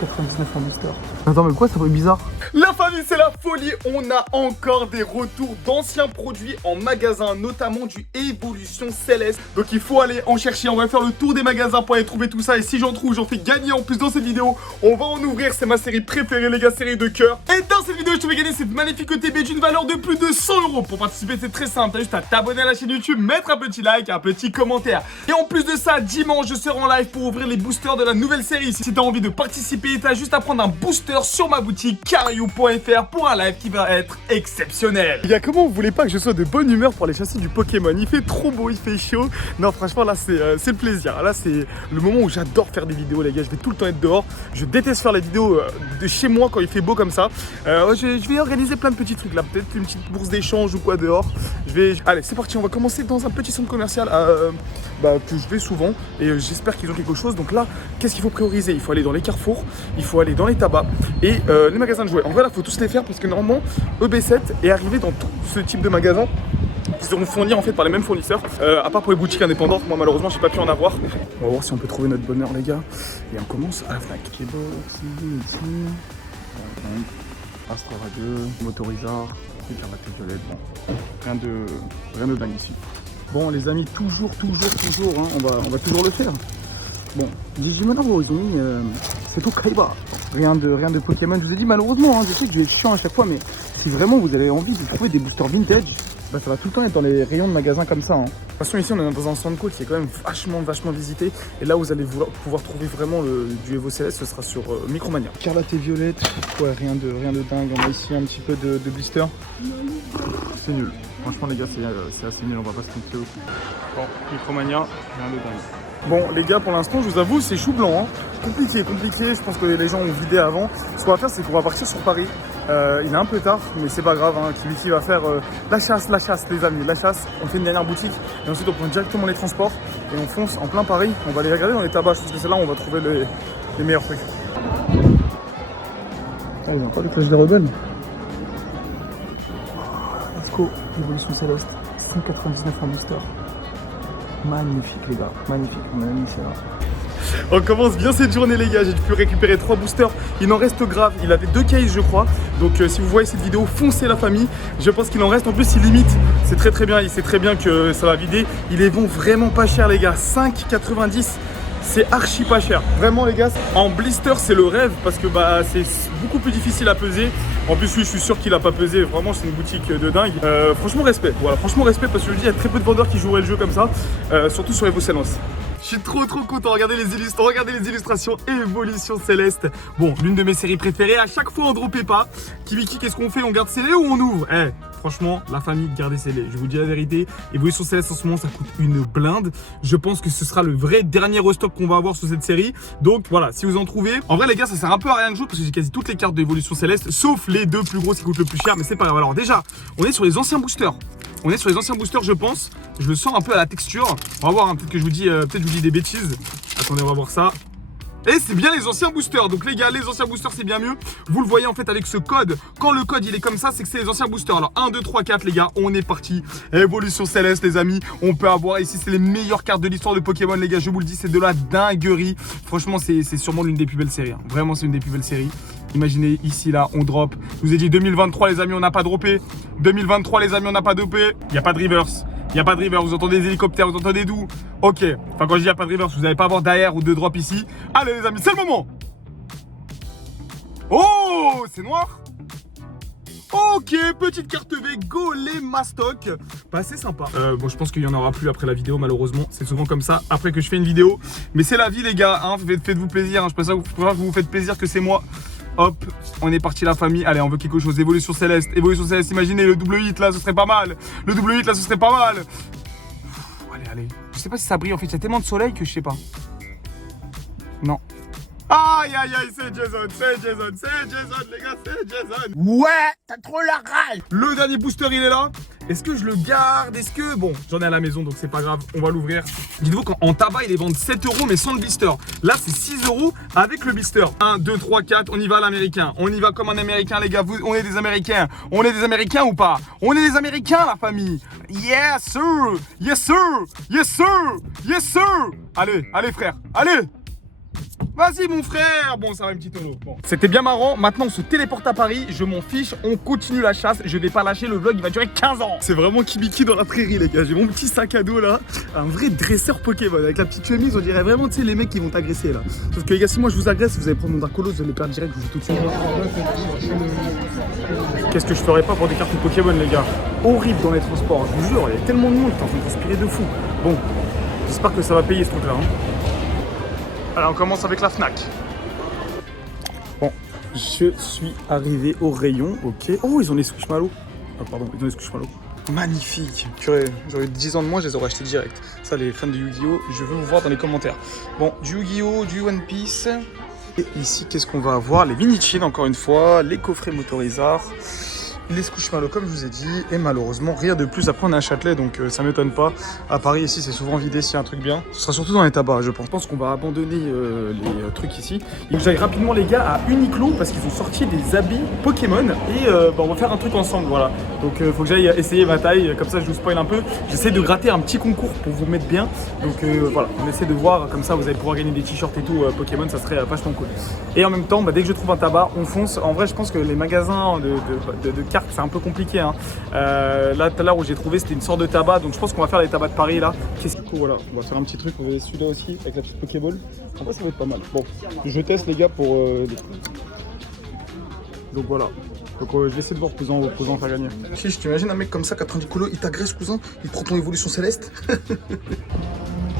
5,99 en booster. Attends, mais pourquoi ça fait bizarre? La famille, c'est la folie. On a encore des retours d'anciens produits en magasin, notamment du Evolution Céleste. Donc il faut aller en chercher. On va faire le tour des magasins pour aller trouver tout ça. Et si j'en trouve, j'en fais gagner en plus dans cette vidéo. On va en ouvrir. C'est ma série préférée, les gars, série de cœur. Et dans cette vidéo, je te fais gagner cette magnifique OTB d'une valeur de plus de 100 €. Pour participer, c'est très simple. T'as juste à t'abonner à la chaîne YouTube, mettre un petit like, un petit commentaire. Et en plus de ça, dimanche, je serai en live pour ouvrir les boosters de la nouvelle série. Si t'as envie de participer, t'as juste à prendre un booster sur ma boutique Cario.fr pour un live qui va être exceptionnel. Les gars, comment vous voulez pas que je sois de bonne humeur pour aller chasser du Pokémon? Il fait trop beau, il fait chaud. Non, franchement, là, c'est le plaisir. Là, c'est le moment où j'adore faire des vidéos, les gars. Je vais tout le temps être dehors. Je déteste faire les vidéos de chez moi quand il fait beau comme ça. Je vais organiser plein de petits trucs là. Peut-être une petite bourse d'échange ou quoi dehors. Allez, c'est parti. On va commencer dans un petit centre commercial que je vais souvent. Et j'espère qu'ils ont quelque chose. Donc là, qu'est-ce qu'il faut prioriser? Il faut aller dans les carrefours, il faut aller dans les tabacs et les magasins de jouets. En vrai, là, il faut tous les faire parce que normalement, EB7 est arrivé dans tout ce type de magasin. Ils seront fournis en fait par les mêmes fournisseurs, à part pour les boutiques indépendantes. Moi, malheureusement, j'ai pas pu en avoir. On va voir si on peut trouver notre bonheur, les gars. Et on commence à la Fnac. Ici. Astra Radio, Motorizard, Écarlate Violette. Bon, rien de dingue ici. Bon, les amis, toujours, hein, on va toujours le faire. Bon, Digimon, ils ont mis c'est tout Kaiba. Rien de Pokémon. Je vous ai dit, malheureusement, hein, je sais que je vais être chiant à chaque fois, mais si vraiment vous avez envie de trouver des boosters vintage, bah, ça va tout le temps être dans les rayons de magasins comme ça. Hein. De toute façon, ici, on est dans un centre qui est quand même vachement visité. Et là, vous allez pouvoir trouver vraiment du Evo Céleste, ce sera sur Micromania. Écarlate et Violette, ouais, rien de dingue. On a ici un petit peu de blister. C'est nul. Franchement, les gars, c'est assez nul. On va pas se tromper aussi. Bon, Micromania, rien de dingue. Bon, les gars, pour l'instant, je vous avoue, c'est chou blanc. Hein. Compliqué. Je pense que les gens ont vidé avant. Ce qu'on va faire, c'est qu'on va partir sur Paris. Il est un peu tard, mais c'est pas grave. Hein. Kibiki va faire la chasse, les amis. La chasse. On fait une dernière boutique. Et ensuite, on prend directement les transports. Et on fonce en plein Paris. On va aller regarder dans les tabacs. Je pense que c'est là où on va trouver les meilleurs trucs. Ah, ils ont pas les cloches des rebelles. Let's go. Evolution Céleste. 5,99 en booster. Magnifique, les gars, magnifique, on a mis ça là. On commence bien cette journée, les gars. J'ai pu récupérer 3 boosters. Il en reste grave. Il avait 2 cases, je crois. Donc si vous voyez cette vidéo, foncez la famille. Je pense qu'il en reste. En plus, il limite. C'est très bien. Il sait très bien que ça va vider. Ils les vont vraiment pas cher, les gars. 5,90. C'est archi pas cher. Vraiment, les gars, en blister, c'est le rêve parce que bah, c'est beaucoup plus difficile à peser. En plus, lui, je suis sûr qu'il a pas pesé. Vraiment, c'est une boutique de dingue. Franchement, respect. Voilà, franchement, respect parce que je le dis, il y a très peu de vendeurs qui joueraient le jeu comme ça. Surtout sur Evo Céleste. Je suis trop content. Regardez les illustrations Evolution Céleste. Bon, l'une de mes séries préférées. À chaque fois, on dropait pas. Kibiki, qu'est-ce qu'on fait? On garde scellé ou on ouvre? Franchement, la famille, gardez scellé. Je vous dis la vérité. Evolution Céleste, en ce moment, ça coûte une blinde. Je pense que ce sera le vrai dernier restock qu'on va avoir sur cette série. Donc voilà, si vous en trouvez. En vrai, les gars, ça sert un peu à rien de jouer parce que j'ai quasi toutes les cartes d'Evolution Céleste, sauf les 2 plus grosses qui coûtent le plus cher. Mais c'est pas grave. Alors déjà, on est sur les anciens boosters. Je pense. Je le sens un peu à la texture. On va voir, hein, peut-être que je vous dis des bêtises. Attendez, on va voir ça. Et c'est bien les anciens boosters. Donc les gars, les anciens boosters, c'est bien mieux. Vous le voyez en fait avec ce code. Quand le code il est comme ça, c'est que c'est les anciens boosters. Alors 1, 2, 3, 4 les gars, on est parti. Évolution Céleste les amis. On peut avoir ici, c'est les meilleures cartes de l'histoire de Pokémon les gars. Je vous le dis, c'est de la dinguerie. Franchement, c'est sûrement l'une des plus belles séries. Hein. Vraiment, c'est une des plus belles séries. Imaginez ici là, on drop. Je vous ai dit 2023 les amis, on n'a pas droppé. 2023 les amis, on n'a pas dopé. Il n'y a pas de reverse. Vous entendez des hélicoptères, vous entendez d'où? Ok, enfin quand je dis il n'y a pas de reverse, vous n'allez pas avoir d'AR ou de drop ici. Allez les amis, c'est le moment. Oh, c'est noir. Ok, petite carte V, Golemastoc. Bah c'est sympa. Bon, je pense qu'il n'y en aura plus après la vidéo malheureusement. C'est souvent comme ça après que je fais une vidéo. Mais c'est la vie les gars, hein. Faites-vous plaisir, hein. Je préfère que vous vous faites plaisir que c'est moi. Hop, on est parti la famille. Allez, on veut quelque chose. Évolution Céleste, imaginez le double hit là, ce serait pas mal. Allez. Je sais pas si ça brille en fait, il y a tellement de soleil que je sais pas. Non. Aïe, c'est Jason, les gars, c'est Jason. Ouais, t'as trop la rage. Le dernier booster, il est là. Est-ce que je le garde? Est-ce que... Bon, j'en ai à la maison, donc c'est pas grave, on va l'ouvrir. Dites-vous qu'en tabac, ils les vendent 7 €, mais sans le blister. Là, c'est 6 € avec le blister. 1, 2, 3, 4, on y va à l'américain. On y va comme un américain, les gars. On est des américains. On est des américains ou pas? On est des américains, la famille. Yes, sir. Yes, sir. Yes, sir. Yes, sir. Allez, frère. Allez. Vas-y mon frère. Bon, ça va, une petite holo. Bon. C'était bien marrant. Maintenant, on se téléporte à Paris. Je m'en fiche. On continue la chasse. Je vais pas lâcher. Le vlog, il va durer 15 ans. C'est vraiment Kibiki dans la prairie, les gars. J'ai mon petit sac à dos là. Un vrai dresseur Pokémon. Avec la petite chemise, on dirait vraiment, tu sais, les mecs qui vont t'agresser là. Sauf que les gars, si moi je vous agresse, vous allez prendre mon Darkolos, vous allez le perdre direct. Je vous tout de suite. Qu'est-ce que je ferais pas pour des cartes Pokémon, les gars? Horrible dans les transports. Je vous jure, il y a tellement de monde qui est en train de transpirer de fou. Bon, j'espère que ça va payer ce truc là. Alors on commence avec la Fnac. Bon, je suis arrivé au rayon, ok. Oh, ils ont les Squishmallows. Ah pardon, ils ont les Squishmallows. Magnifique. Purée, j'aurais 10 ans de moins, je les aurais achetés direct. Ça, les fans de Yu-Gi-Oh, je veux vous voir dans les commentaires. Bon, du Yu-Gi-Oh, du One Piece. Et ici, qu'est-ce qu'on va avoir? Les mini-chins, encore une fois, les coffrets Motorizard, les Squishmallows comme je vous ai dit, et malheureusement rien de plus. Après on est à Châtelet, donc ça m'étonne pas. À Paris ici c'est souvent vidé s'il y a un truc bien. Ce sera surtout dans les tabacs, je pense. Je pense qu'on va abandonner les trucs ici. Et j'aille rapidement les gars à Uniqlo parce qu'ils ont sorti des habits Pokémon et on va faire un truc ensemble, voilà. Donc faut que j'aille essayer ma taille, comme ça je vous spoil un peu. J'essaie de gratter un petit concours pour vous mettre bien. Donc voilà, on essaie de voir, comme ça vous allez pouvoir gagner des t-shirts et tout Pokémon, ça serait vachement cool. Et en même temps, dès que je trouve un tabac, on fonce. En vrai je pense que les magasins de cartes c'est un peu compliqué hein. Là tout à l'heure où j'ai trouvé c'était une sorte de tabac, donc je pense qu'on va faire les tabacs de Paris là. Qu'est-ce que voilà, on va faire un petit truc, on va celui-là aussi avec la petite Pokéball. En vrai ça va être pas mal. Bon, je teste les gars pour donc voilà. Donc je vais essayer de voir posant faire gagner. Si je t'imagine un mec comme ça, 90 kilos, il t'agresse cousin, il prend ton évolution céleste.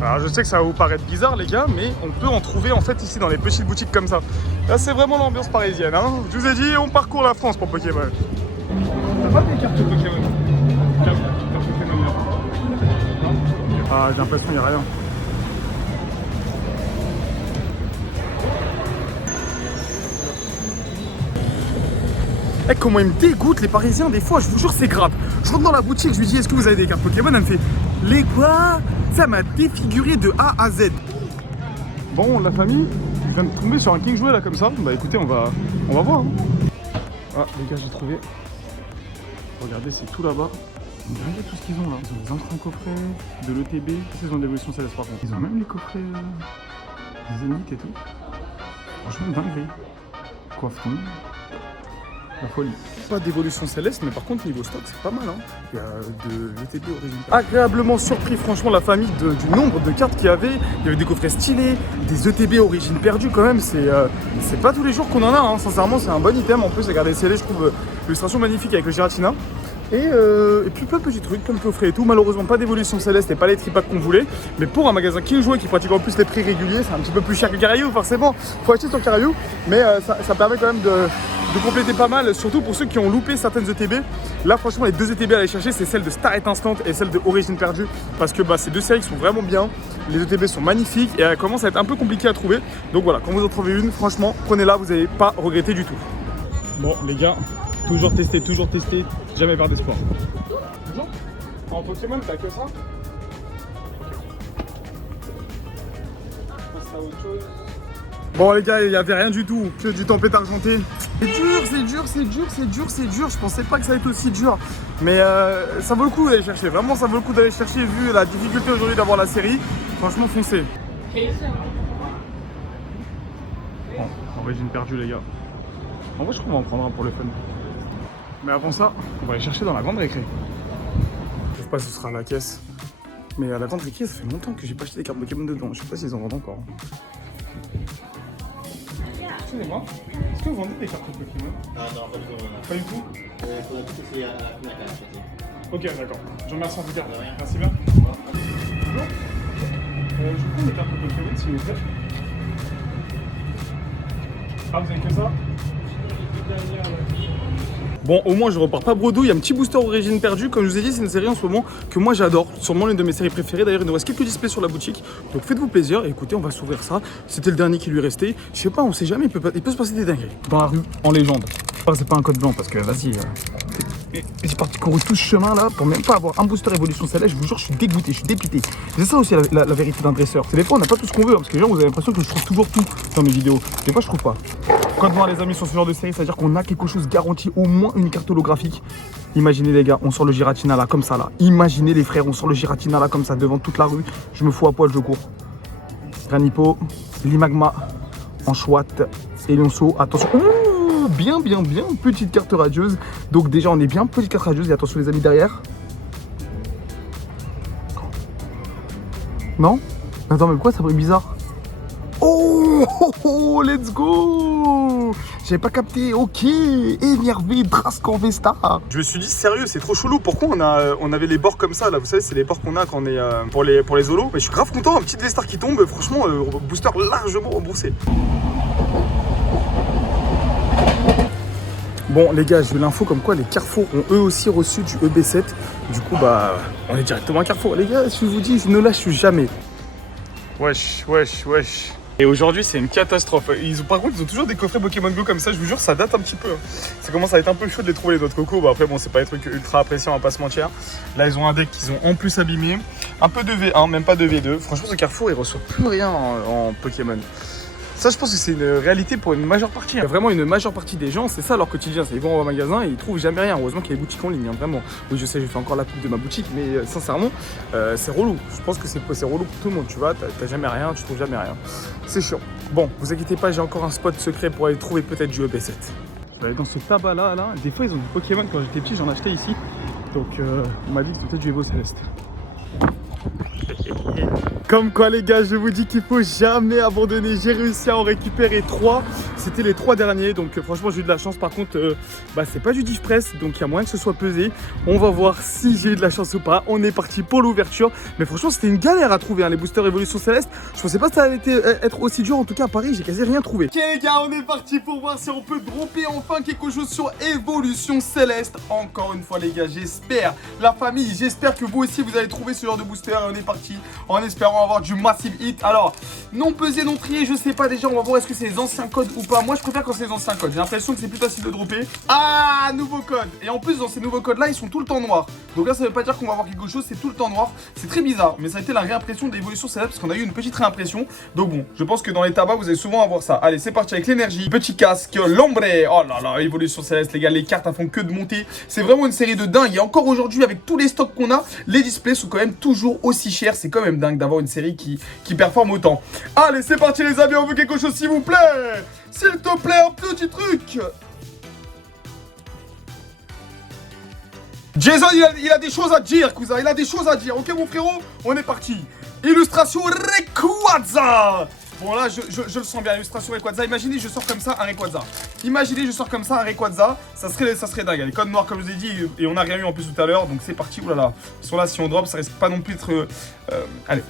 Alors je sais que ça va vous paraître bizarre les gars, mais on peut en trouver en fait ici dans les petites boutiques comme ça. Là c'est vraiment l'ambiance parisienne hein. Je vous ai dit, on parcourt la France pour Pokémon. T'as pas des cartes Pokémon? Cartes Pokémon là. Ah j'ai l'impression qu'il n'y a rien. Eh, comment ils me dégoûtent les Parisiens des fois, je vous jure c'est grave. Je rentre dans la boutique, je lui dis est-ce que vous avez des cartes Pokémon? Elle me fait les quoi? Ça m'a défiguré de A à Z. Bon la famille, je viens de tomber sur un King jouet là comme ça. Bah écoutez on va voir hein. Ah les gars j'ai trouvé. Regardez c'est tout là-bas. Regardez tout ce qu'ils ont là. Ils ont des anciens coffrets, de l'ETB. Ils ont d'évolution céleste par contre. Ils ont même les coffrets Zénith et tout. Franchement dinguerie. Coiffon. La folie. Pas d'évolution céleste, mais par contre niveau stock c'est pas mal hein. Il y a de l'ETB origine. Agréablement surpris franchement la famille du nombre de cartes qu'il y avait. Il y avait des coffrets stylés, des ETB origine perdue quand même. C'est pas tous les jours qu'on en a hein. Sincèrement c'est un bon item. En plus regardez scellé, je trouve l'illustration magnifique avec le Giratina. Et puis plein de petits trucs, plein de coffrets et tout. Malheureusement pas d'évolution céleste et pas les tripacks qu'on voulait. Mais pour un magasin King Jouet qui pratique en plus les prix réguliers, c'est un petit peu plus cher que Caraïou forcément. Faut acheter sur Caraïou. Mais ça permet quand même de compléter pas mal, surtout pour ceux qui ont loupé certaines ETB. Là franchement les deux ETB à aller chercher c'est celle de Star et Instant et celle de Origine Perdue. Parce que ces deux séries sont vraiment bien. Les ETB sont magnifiques et elles commencent à être un peu compliquées à trouver. Donc voilà, quand vous en trouvez une, franchement prenez-la, vous n'allez pas regretter du tout. Bon les gars, toujours tester, jamais perdre d'espoir. Toujours en Pokémon t'as que ça? Passe à autre chose. Bon les gars, il n'y avait rien du tout, que du tempête argenté. C'est dur, je pensais pas que ça allait être aussi dur. Mais ça vaut le coup d'aller chercher, vraiment ça vaut le coup d'aller chercher vu la difficulté aujourd'hui d'avoir la série. Franchement foncez. Bon, origine perdue les gars. En vrai je trouve qu'on va en prendre un pour le fun. Mais avant ça, on va aller chercher dans la grande récré. Je sais pas si ce sera à la caisse. Mais à la grande récré, ça fait longtemps que j'ai pas acheté des cartes Pokémon dedans. Je sais pas s'ils en vendent encore. Excusez-moi, est-ce que vous vendez des cartes Pokémon? Ah non, pas du tout. Pas du tout? Pour la petite, c'est à la Fnac à acheter. Ok, d'accord. Je vous remercie en tout cas. De rien. Merci bien. Bonjour. Je vous prends des cartes Pokémon s'il vous plaît. Ah, vous avez que ça? Bon, au moins je repars pas bredouille, il y a un petit booster origine perdue. Comme je vous ai dit, c'est une série en ce moment que moi j'adore. Sûrement l'une de mes séries préférées. D'ailleurs, il nous reste quelques displays sur la boutique. Donc faites-vous plaisir et écoutez, on va s'ouvrir ça. C'était le dernier qui lui restait. Je sais pas, on sait jamais, il peut se passer des dingueries. Dans la rue, en légende. Enfin, c'est pas un code blanc parce que vas-y. J'ai parti courir tout ce chemin là pour même pas avoir un booster évolution céleste. Je vous jure, je suis dégoûté, je suis dépité. C'est ça aussi la vérité d'un dresseur. C'est des fois on n'a pas tout ce qu'on veut hein, parce que les gens vous avez l'impression que je trouve toujours tout dans mes vidéos. Des fois je trouve pas. Code noir les amis sur ce genre de série, c'est à dire qu'on a quelque chose garanti, au moins une carte holographique. Imaginez les gars, on sort le Giratina là comme ça là. Imaginez les frères, on sort le Giratina là comme ça devant toute la rue. Je me fous à poil, je cours. Granipo, Limagma, Anchouette et Lionceau. Attention. Ouh, bien. Petite carte radieuse. Donc déjà, on est bien. Petite carte radieuse. Et attention les amis derrière. Non? Attends, mais pourquoi ça brille bizarre? Oh, let's go! J'avais pas capté, ok. Énervé, Drascan Vesta. Je me suis dit, sérieux, c'est trop chelou. Pourquoi on avait les bords comme ça là? Vous savez, c'est les bords qu'on a quand on est pour les holos. Mais je suis grave content, un petit Vestar qui tombe. Franchement, booster largement remboursé. Bon les gars, j'ai eu l'info comme quoi les Carrefour ont eux aussi reçu du EB7. Du coup bah on est directement à Carrefour. Les gars, je vous dis, je ne lâche jamais. Wesh. Et aujourd'hui c'est une catastrophe. Par contre ils ont toujours des coffrets Pokémon Go comme ça, je vous jure ça date un petit peu. Ça commence à être un peu chaud de les trouver les autres cocos. Bah après bon c'est pas des trucs ultra appréciés, on va pas se mentir. Là ils ont un deck qu'ils ont en plus abîmé. Un peu de V1, même pas de V2. Franchement ce Carrefour il reçoit plus rien en Pokémon. Ça, je pense que c'est une réalité pour une majeure partie. Vraiment, une majeure partie des gens, c'est ça leur quotidien. Ils vont au magasin et ils trouvent jamais rien. Heureusement qu'il y a des boutiques en ligne, hein, vraiment. Oui, je sais, j'ai fait encore la pub de ma boutique, mais sincèrement, c'est relou. Je pense que c'est relou pour tout le monde, tu vois. T'as jamais rien, tu trouves jamais rien. C'est chiant. Bon, vous inquiétez pas, j'ai encore un spot secret pour aller trouver peut-être du EB7. Je vais aller dans ce tabac là. Des fois, ils ont du Pokémon. Quand j'étais petit, j'en achetais ici. Donc, on m'a dit que c'était peut-être du Evo Céleste. Comme quoi les gars, je vous dis qu'il faut jamais abandonner. J'ai réussi à en récupérer 3. C'était les 3 derniers, donc franchement j'ai eu de la chance. Par contre, c'est pas du diff press, donc il y a moyen que ce soit pesé. On va voir si j'ai eu de la chance ou pas. On est parti pour l'ouverture. Mais franchement c'était une galère à trouver, hein, les boosters Évolution Céleste. Je pensais pas que ça allait être aussi dur. En tout cas à Paris, j'ai quasi rien trouvé. Ok les gars, on est parti pour voir si on peut dropper enfin quelque chose sur Évolution Céleste. Encore une fois les gars, j'espère, la famille, j'espère que vous aussi vous allez trouver ce genre de booster. Et on est parti en espérant avoir du massive hit. Alors, non pesé, non trié, je sais pas déjà, on va voir est-ce que c'est les anciens codes ou pas. Moi je préfère quand c'est les anciens codes, j'ai l'impression que c'est plus facile de dropper. Ah, nouveau code. Et en plus dans ces nouveaux codes là, ils sont tout le temps noirs. Donc là ça veut pas dire qu'on va avoir quelque chose, c'est tout le temps noir. C'est très bizarre, mais ça a été la réimpression d'Évolution Céleste parce qu'on a eu une petite réimpression. Donc bon, je pense que dans les tabacs vous allez souvent avoir ça. Allez, c'est parti avec l'énergie, petit casque, l'ombre. Oh là là, Évolution Céleste les gars, les cartes elles font que de monter. C'est vraiment une série de dingue. Et encore aujourd'hui avec tous les stocks qu'on a, les displays sont quand même toujours aussi chers. C'est quand même dingue d'avoir une série qui performe autant. Allez, c'est parti les amis, on veut quelque chose s'il vous plaît. S'il te plaît, un petit truc. Jason, il a des choses à dire, cousin. Il a des choses à dire. Ok, mon frérot, on est parti. Illustration Rayquaza. Bon, là, je le sens bien. Illustration Rayquaza. Imaginez, je sors comme ça un Rayquaza. Imaginez, je sors comme ça un Rayquaza. Ça serait dingue. Les codes noirs, comme je vous ai dit. Et on n'a rien eu en plus tout à l'heure. Donc, c'est parti. Oulala. Sur là, si on drop, ça risque pas non plus d'être. Allez.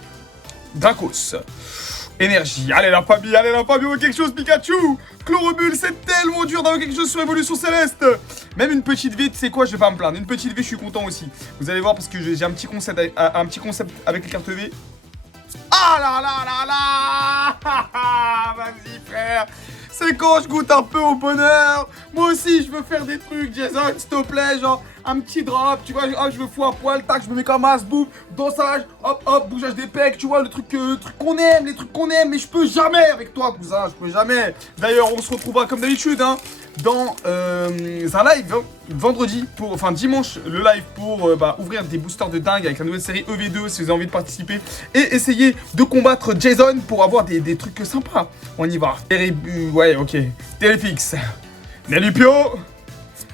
Dracos. Énergie. Allez, la famille, on veut quelque chose, Pikachu. Chloropule, c'est tellement dur d'avoir quelque chose sur Évolution Céleste. Même une petite V, tu sais quoi, je vais pas me plaindre. Une petite V, je suis content aussi. Vous allez voir parce que j'ai un petit concept avec les cartes V. Ah là là là là. Vas-y, frère. C'est quand je goûte un peu au bonheur. Moi aussi, je veux faire des trucs, Jason, s'il te plaît, genre un petit drop, tu vois, je me fous à poil, tac, je me mets comme as, boum, dansage, hop, bougeage des pecs, tu vois, le truc qu'on aime, les trucs qu'on aime, mais je peux jamais avec toi, cousin, je peux jamais. D'ailleurs, on se retrouvera comme d'habitude, hein, dans un live, hein, vendredi, dimanche, le live pour ouvrir des boosters de dingue avec la nouvelle série EV2, si vous avez envie de participer, et essayer de combattre Jason pour avoir des trucs sympas. On y va. Ouais, ok. Téléfix. Nelupio.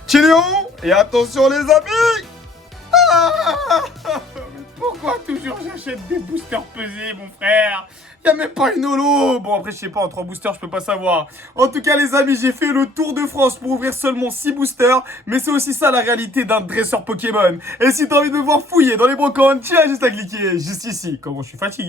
Chileon. Et attention les amis. Pourquoi toujours j'achète des boosters pesés, mon frère? Y'a même pas une holo. Bon, après, je sais pas, en 3 boosters, je peux pas savoir. En tout cas, les amis, j'ai fait le tour de France pour ouvrir seulement 6 boosters. Mais c'est aussi ça la réalité d'un dresseur Pokémon. Et si t'as envie de me voir fouiller dans les brocantes, tiens juste à cliquer juste ici. Comment je suis fatigué.